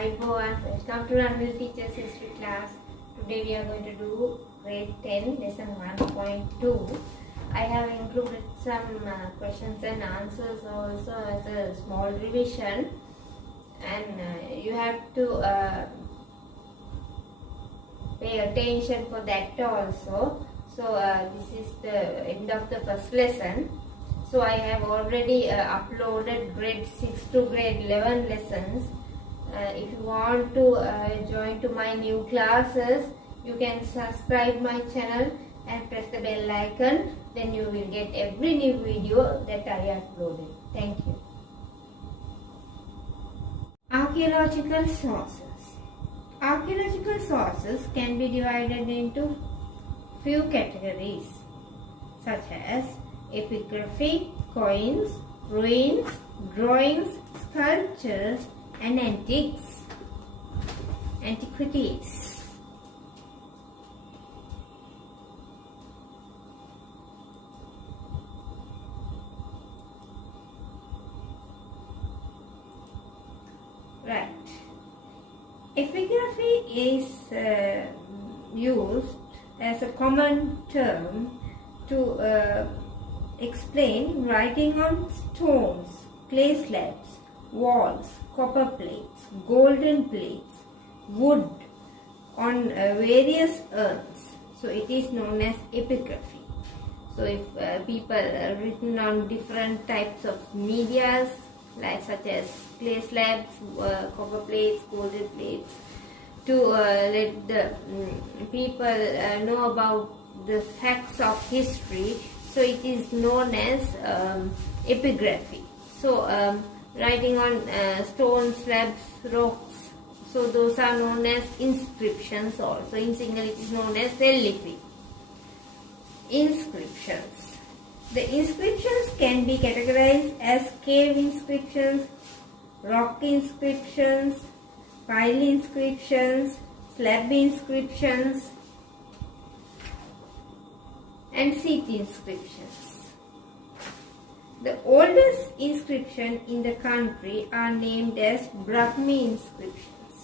Welcome to Ranmalee Teachers History class. Today we are going to do grade 10 lesson 1.2. I have included some questions and answers also as a small revision, and you have to pay attention for that also. So this is the end of the first lesson. So I have already uploaded grade 6 to grade 11 lessons. If you want to join to my new classes, you can subscribe my channel and press the bell icon. Then you will get every new video that I uploaded. Thank you. Archaeological sources. Archaeological sources can be divided into few categories such as epigraphy, coins, ruins, drawings, sculptures, and antiquities. Right. Epigraphy is used as a common term to explain writing on stones, clay slabs, walls, copper plates, golden plates, wood on various urns. So it is known as epigraphy. So if people written on different types of medias, like such as clay slabs, copper plates, golden plates, to let the people know about the facts of history. So it is known as epigraphy. So writing on stone slabs, rocks, so those are known as inscriptions also. In single it is known as calligraphy. Inscriptions. The inscriptions can be categorized as cave inscriptions, rock inscriptions, pile inscriptions, slab inscriptions, and seat inscriptions. The oldest inscription in the country are named as Brahmi inscriptions.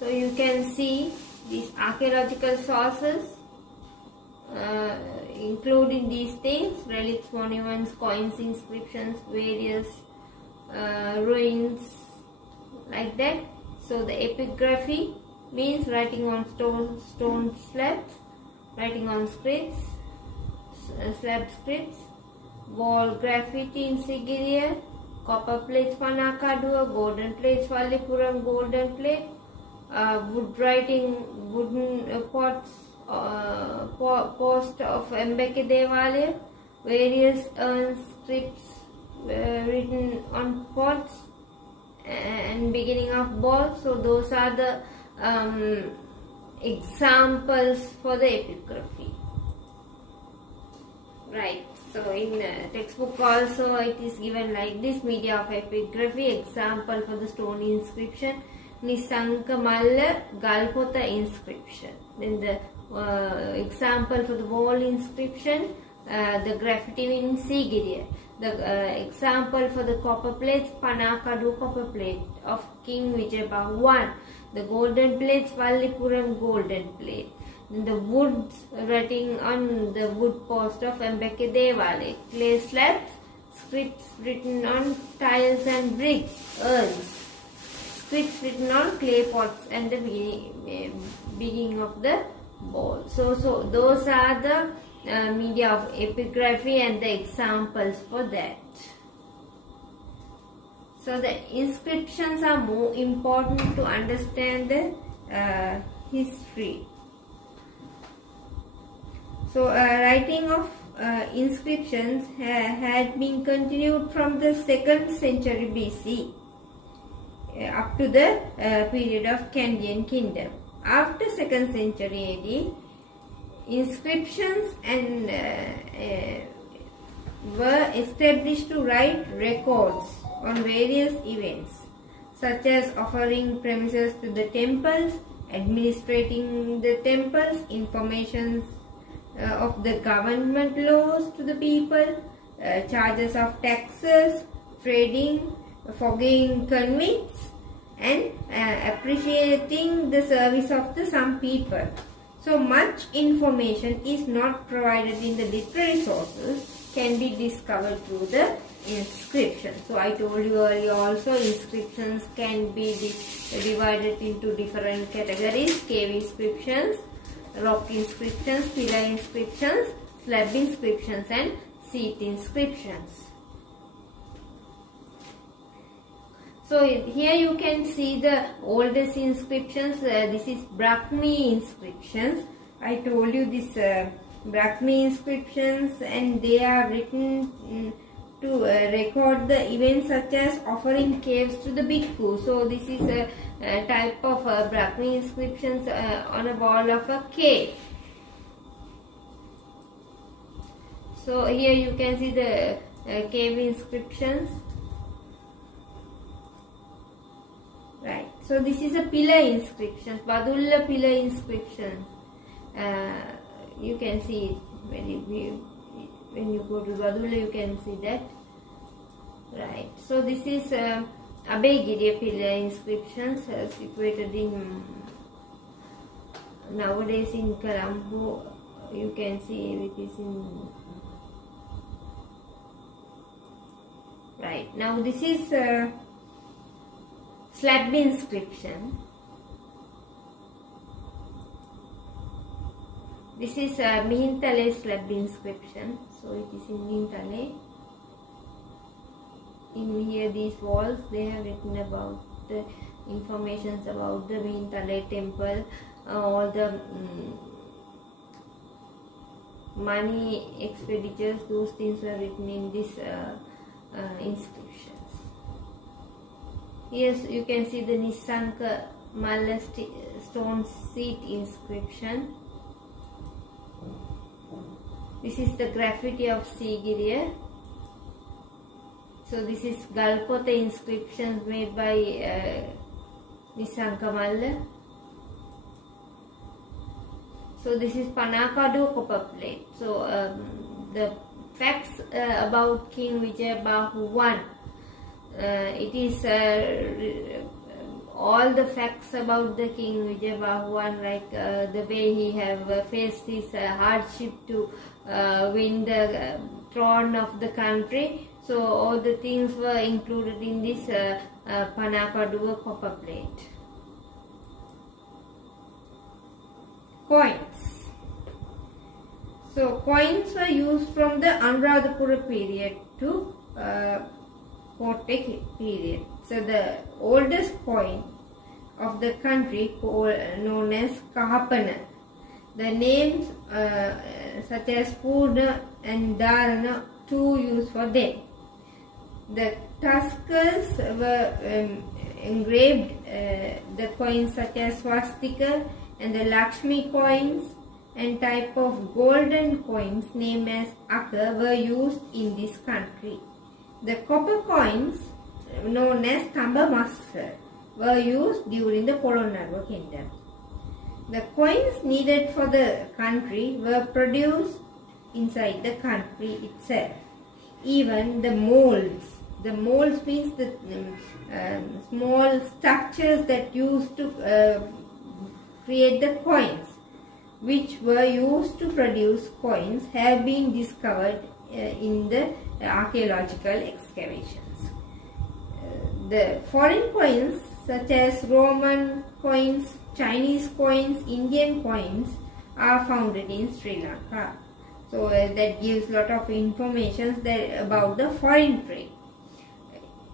So you can see these archaeological sources including these things: relics, monuments, coins, inscriptions, various ruins, like that. So the epigraphy means writing on stone slabs, writing on scripts, slab scripts, wall graffiti in Sigiriya, copper plates Panakaduwa, golden plates Vallipuram, golden plate, wood writing, wooden pots, post of Mbeke Devalaya, various urns, scripts written on pots, and beginning of balls. So those are the examples for the epigraphy. Right. So in textbook also it is given like this: media of epigraphy. Example for the stone inscription, Nisanka Malla Galpota inscription. Then the example for the wall inscription, the graffiti in Sigiriya. The example for the copper plates, Panakadu copper plate of King Vijayabha I. The golden plates, Vallipuram golden plate. Then the woods writing on the wood post of Mbeke Devalaya. Clay slabs, scripts written on tiles and bricks, urns. Scripts written on clay pots and the beginning of the ball. So those are the media of epigraphy and the examples for that. So the inscriptions are more important to understand the history. So writing of inscriptions had been continued from the 2nd century BC up to the period of Kandyan Kingdom. After 2nd century AD, inscriptions were established to write records on various events, such as offering premises to the temples, administrating the temples, information of the government laws to the people, charges of taxes, trading, forgiving convicts, and appreciating the service of some people. So much information is not provided in the literary sources, can be discovered through the inscriptions. So I told you earlier also, inscriptions can be divided into different categories: cave inscriptions, rock inscriptions, pillar inscriptions, slab inscriptions, and seat inscriptions. So here you can see the oldest inscriptions. This is Brahmi inscriptions. I told you this Brahmi inscriptions, and they are written to record the events such as offering caves to the bhikkhu. So this is a type of Brahmi inscriptions on a wall of a cave. So here you can see the cave inscriptions. Right. So this is a pillar inscription, Badulla pillar inscription. You can see it when you go to Badulla, you can see that. Right. So this is Abhayagiriya pillar inscriptions situated in nowadays in Colombo. You can see it is in. Right. Now this is slab inscription. This is Mihintale slab inscription. So it is in Mihintale. In here, these walls, they have written about the informations about the Mihintale temple, all the money expenditures, those things were written in this inscriptions. Yes, you can see the Nisanka Malla stone seat inscription. This is the graffiti of Sigiriya. So this is Galpotha inscriptions made by Nisanka Malla. So this is Panakadu copper plate. So the facts about King Vijayabahu I. It is all the facts about the King Vijayabahu I, like the way he have faced his hardship to win the throne of the country. So all the things were included in this Panakaduwa copper plate. Coins. So coins were used from the Anuradhapura period to Kotte period. So the oldest coin of the country, known as Kahapana. The names such as Purna and Dharana, two used for them. The Tuskers were engraved the coins such as swastika, and the Lakshmi coins and type of golden coins named as Akka were used in this country. The copper coins, known as Tambamassa, were used during the Polonnaruwa kingdom. The coins needed for the country were produced inside the country itself. Even the molds means the small structures that used to create the coins, which were used to produce coins, have been discovered in the archaeological excavations. The foreign coins such as Roman coins, Chinese coins, Indian coins are found in Sri Lanka. So that gives lot of information about the foreign trade.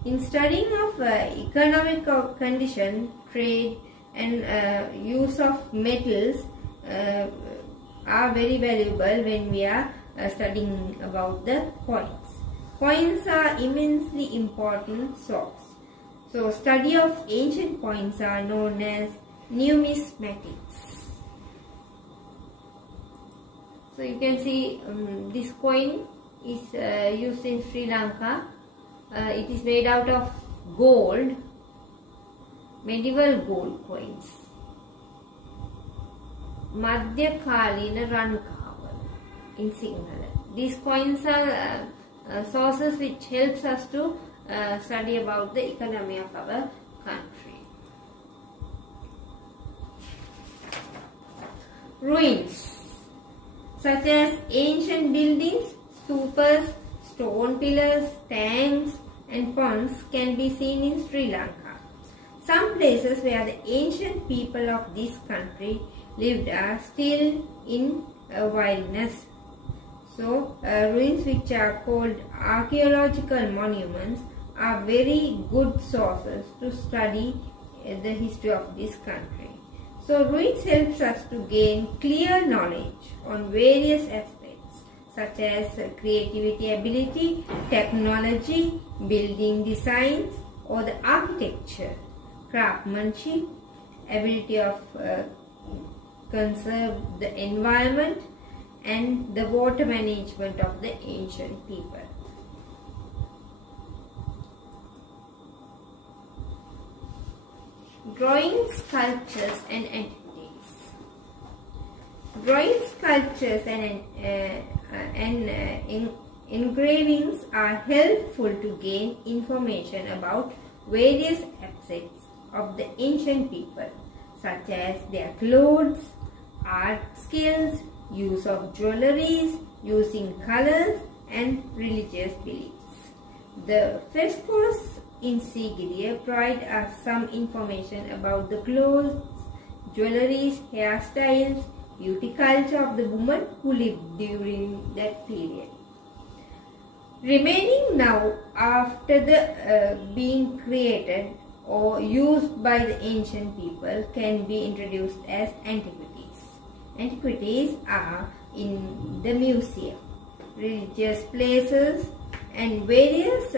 In studying of economic condition, trade and use of metals are very valuable when we are studying about the coins. Coins are immensely important source. So study of ancient coins are known as numismatics. So you can see this coin is used in Sri Lanka. It is made out of gold, medieval gold coins. Madhya Kalina Rankawa in Sinhala. These coins are sources which helps us to study about the economy of our country. Ruins such as ancient buildings, stupas, stone pillars, tanks and ponds can be seen in Sri Lanka. Some places where the ancient people of this country lived are still in wilderness. So, ruins which are called archaeological monuments are very good sources to study the history of this country. So, ruins helps us to gain clear knowledge on various aspects such as creativity ability, technology, building designs or the architecture, craftsmanship, ability of conserve the environment and the water management of the ancient people. Drawing, sculptures and antiquities. Drawing, sculptures and engravings are helpful to gain information about various aspects of the ancient people, such as their clothes, art skills, use of jewelries, using colors and religious beliefs. The frescoes in Sigiriya provide us some information about the clothes, jewelries, hairstyles, beauty culture of the women who lived during that period. Remaining now after the being created or used by the ancient people can be introduced as antiquities. Antiquities are in the museum, religious places and various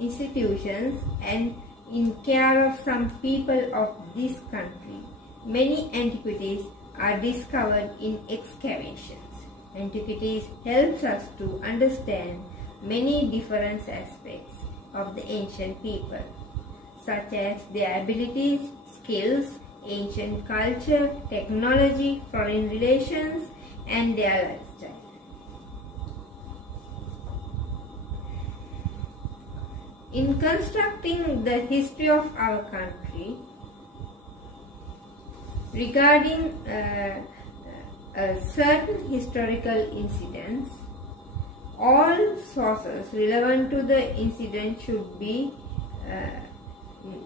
institutions and in care of some people of this country. Many antiquities are discovered in excavations. Antiquities helps us to understand many different aspects of the ancient people, such as their abilities, skills, ancient culture, technology, foreign relations, and their lifestyle. In constructing the history of our country, regarding certain historical incidents, all sources relevant to the incident should be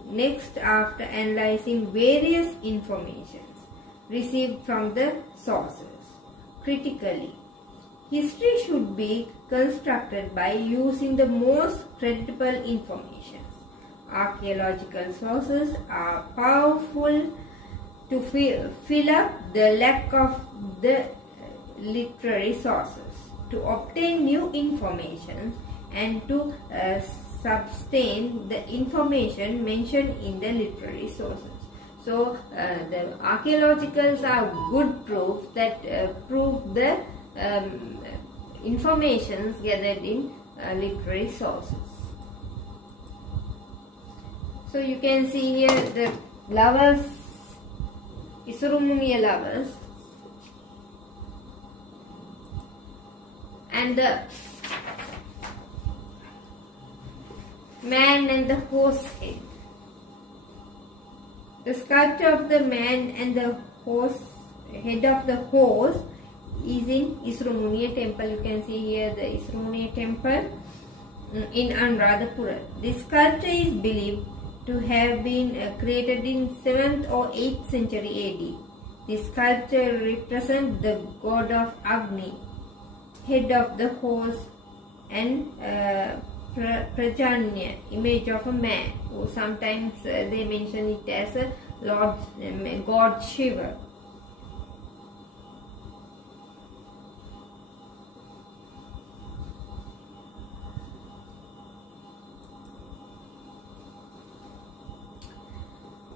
next after analyzing various informations received from the sources critically. History should be constructed by using the most credible information. Archaeological sources are powerful to fill up the lack of the literary sources, to obtain new information and to sustain the information mentioned in the literary sources. So the archaeologicals are good proof that prove the informations gathered in literary sources. So you can see here the lovers, Isurumuniya lovers, and the man and the horse head. The sculpture of the man and the horse, head of the horse, is in Isurumuniya temple. You can see here the Isurumuniya temple in Anuradhapura. This sculpture is believed to have been created in 7th or 8th century AD. This sculpture represents the god of Agni, head of the horse, and Prajanya, image of a man, who sometimes they mention it as a god Shiva.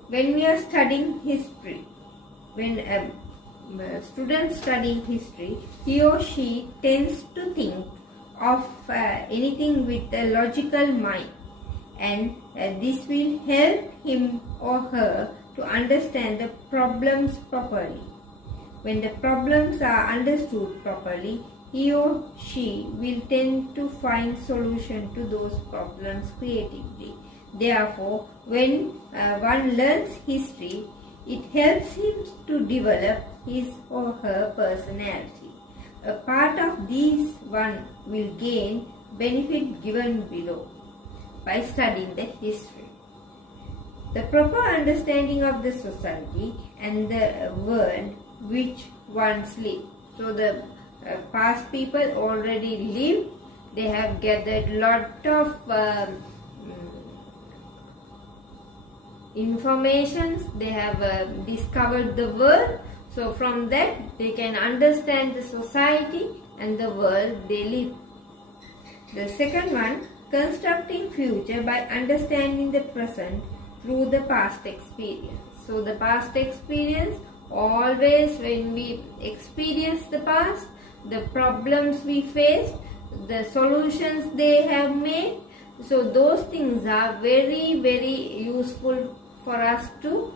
When we are studying history, when a student studying history, he or she tends to think of anything with a logical mind, and this will help him or her to understand the problems properly. When the problems are understood properly, he or she will tend to find solution to those problems creatively. Therefore, when one learns history, it helps him to develop his or her personality. A part of these one will gain benefit given below by studying the history. The proper understanding of the society and the world which ones live. So the past people already lived, they have gathered lot of informations, they have discovered the world. So from that they can understand the society and the world they live. The second one, constructing future by understanding the present through the past experience. So the past experience, always when we experience the past, the problems we faced, the solutions they have made, so those things are very, very useful for us to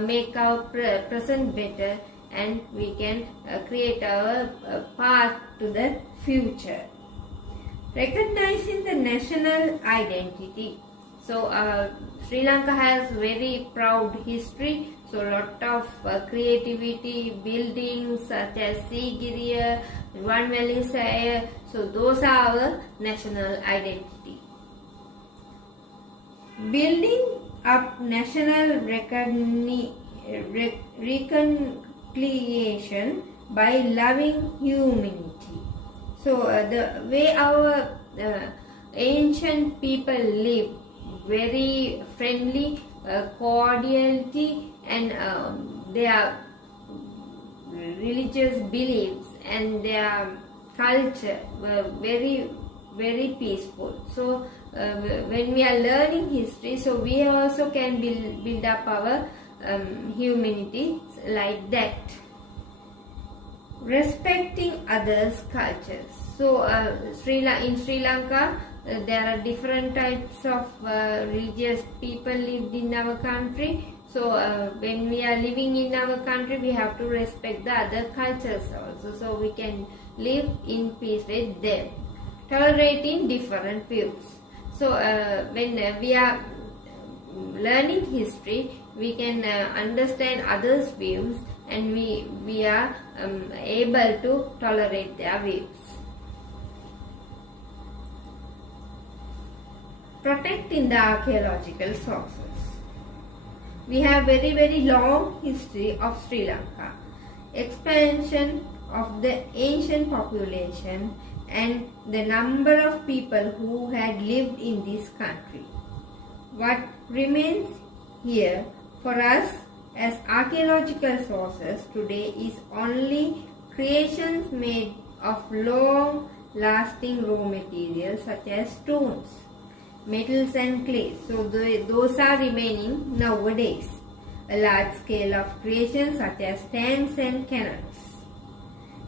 make our present better, and we can create our path to the future. Recognizing the national identity. So Sri Lanka has very proud history. So lot of creativity, buildings such as Sigiriya, Ranmalee. So those are our national identity. Building up national reconciliation by loving humanity. So the way our ancient people live, very friendly, cordiality, and their religious beliefs and their culture were very, very peaceful. So when we are learning history, so we also can build up our humanity like that. Respecting others' cultures. So in Sri Lanka, there are different types of religious people lived in our country. So when we are living in our country, we have to respect the other cultures also, so we can live in peace with them, tolerating different views. So when we are learning history, we can understand others' views, and we are able to tolerate their views. Protecting the archaeological sources. We have very, very long history of Sri Lanka. Expansion of the ancient population and the number of people who had lived in this country. What remains here for us as archaeological sources today is only creations made of long-lasting raw materials such as stones, metals and clay. So those are remaining nowadays. A large scale of creations such as tanks and canals.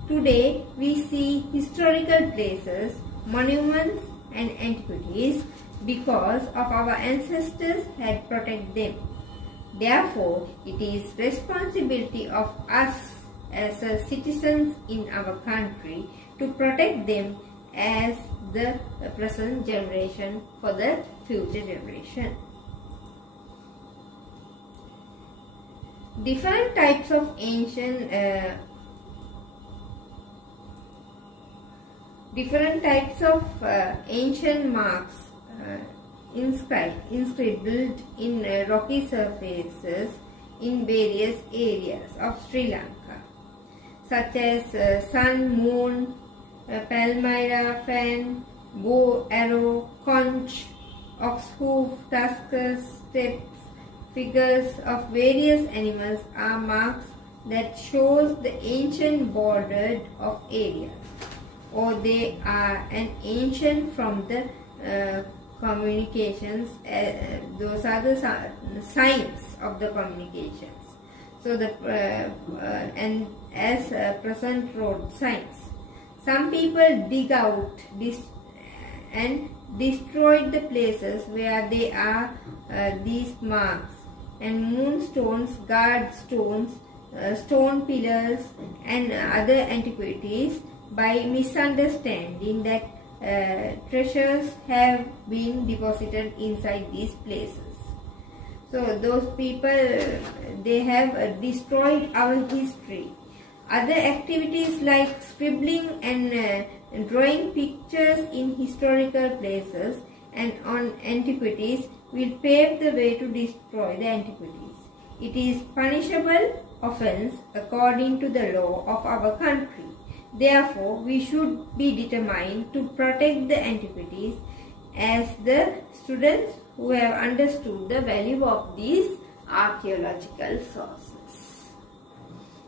Today we see historical places, monuments and antiquities because of our ancestors had protected them. Therefore, it is responsibility of us as citizens in our country to protect them as the present generation for the future generation. Different types of ancient marks inscribed in rocky surfaces in various areas of Sri Lanka, such as sun, moon, palmyra, fan, bow, arrow, conch, ox hoof, tuskers, steps, figures of various animals are marks that shows the ancient border of areas, or they are an ancient from the communications. Those are the signs of the communications. So the and as present road signs. Some people dig out this and destroyed the places where they are these marks, and moonstones, guard stones, stone pillars and other antiquities by misunderstanding that treasures have been deposited inside these places. So those people, they have destroyed our history. Other activities like scribbling and drawing pictures in historical places and on antiquities will pave the way to destroy the antiquities. It is punishable offense according to the law of our country. Therefore, we should be determined to protect the antiquities as the students who have understood the value of these archaeological sources.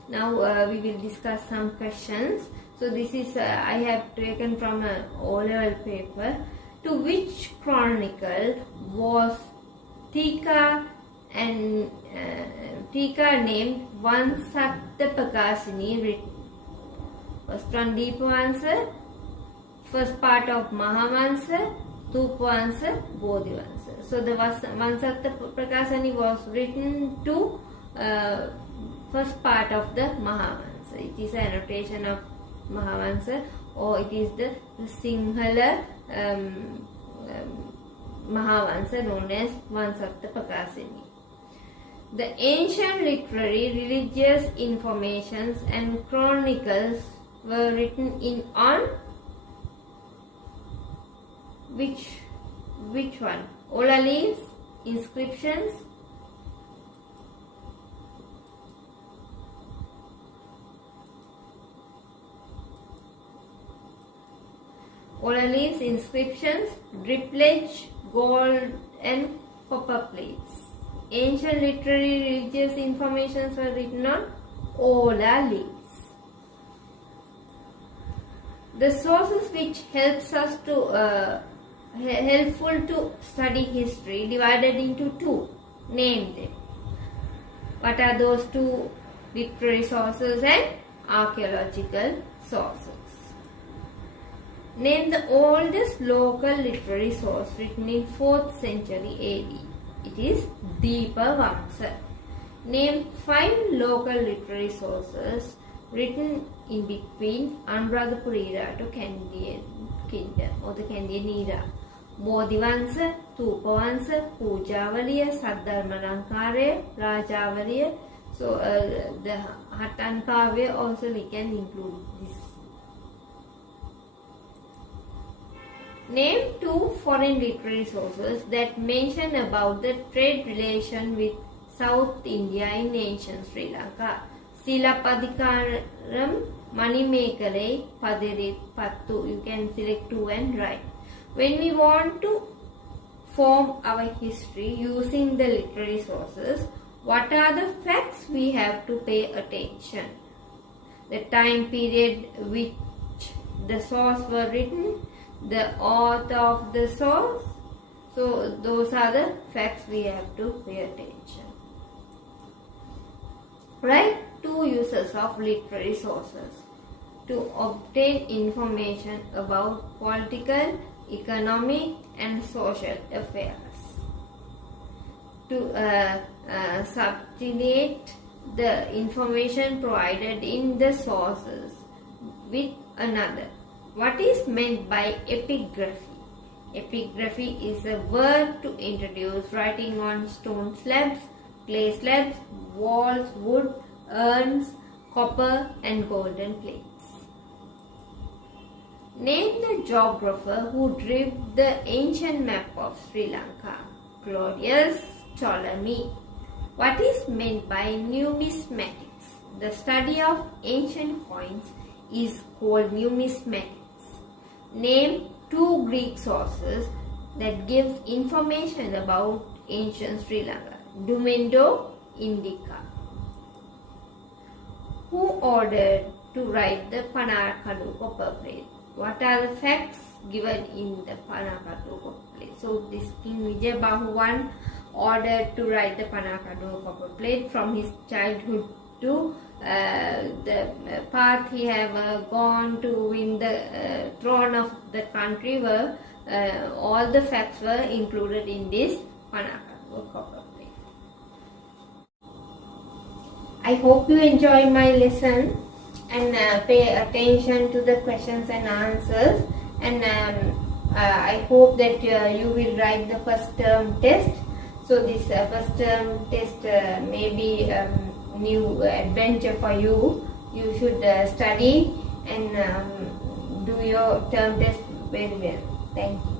Now we will discuss some questions. So this is I have taken from an O-level paper. To which chronicle was Tika named Vansatta Prakasini written? First one Deepavansa, first part of Mahavansa, Tupavansa, Bodhivansa. So the Vansatta Prakasani was written to first part of the Mahavansa. It is an annotation of Mahavansa, or it is the Sinhala Mahavansa known as Vansatta Prakasani. The ancient literary, religious informations and chronicles were written in on which one? Ola leaves, inscriptions, Ola leaves, inscriptions, dripplage, gold and copper plates. Ancient literary religious informations were written on Ola leaves. The sources which helps us to helpful to study history divided into two. Name them. What are those two? Literary sources and archaeological sources. Name the oldest local literary source written in 4th century AD. It is Deepavansa. Name 5 local literary sources written in between Anuradhapura era to Kandyan kingdom or the Kandyan era. Bodhivansa, Tupavansa, Pujavaliya, Saddharmalankara, Rajavaliya. So the Hattankavya also we can include this. Name 2 foreign literary sources that mention about the trade relation with South India in ancient Sri Lanka. Silapadikaram, Manimekale, Padirit, Pattu. You can select 2 and write. When we want to form our history using the literary sources, what are the facts we have to pay attention? The time period which the source were written, the author of the source. So those are the facts we have to pay attention. Right? 2 uses of literary sources: to obtain information about political, economic and social affairs, to substantiate the information provided in the sources with another. What is meant by epigraphy? Epigraphy is a word to introduce writing on stone slabs, clay slabs, walls, wood, urns, copper and golden plates. Name the geographer who drew the ancient map of Sri Lanka. Claudius Ptolemy. What is meant by numismatics? The study of ancient coins is called numismatics. Name 2 Greek sources that gives information about ancient Sri Lanka. Dumendo, Indica. Who ordered to write the Panakadu copper plate? What are the facts given in the Panakadu copper plate? So this King Vijayabahu I ordered to write the Panakadu copper plate. From his childhood to the path he have gone to win the throne of the country were all the facts were included in this Panakadu copper plate. I hope you enjoy my lesson. and pay attention to the questions and answers, and I hope that you will write the first term test. So this first term test may be new adventure for you. You should study and do your term test very well. Thank you.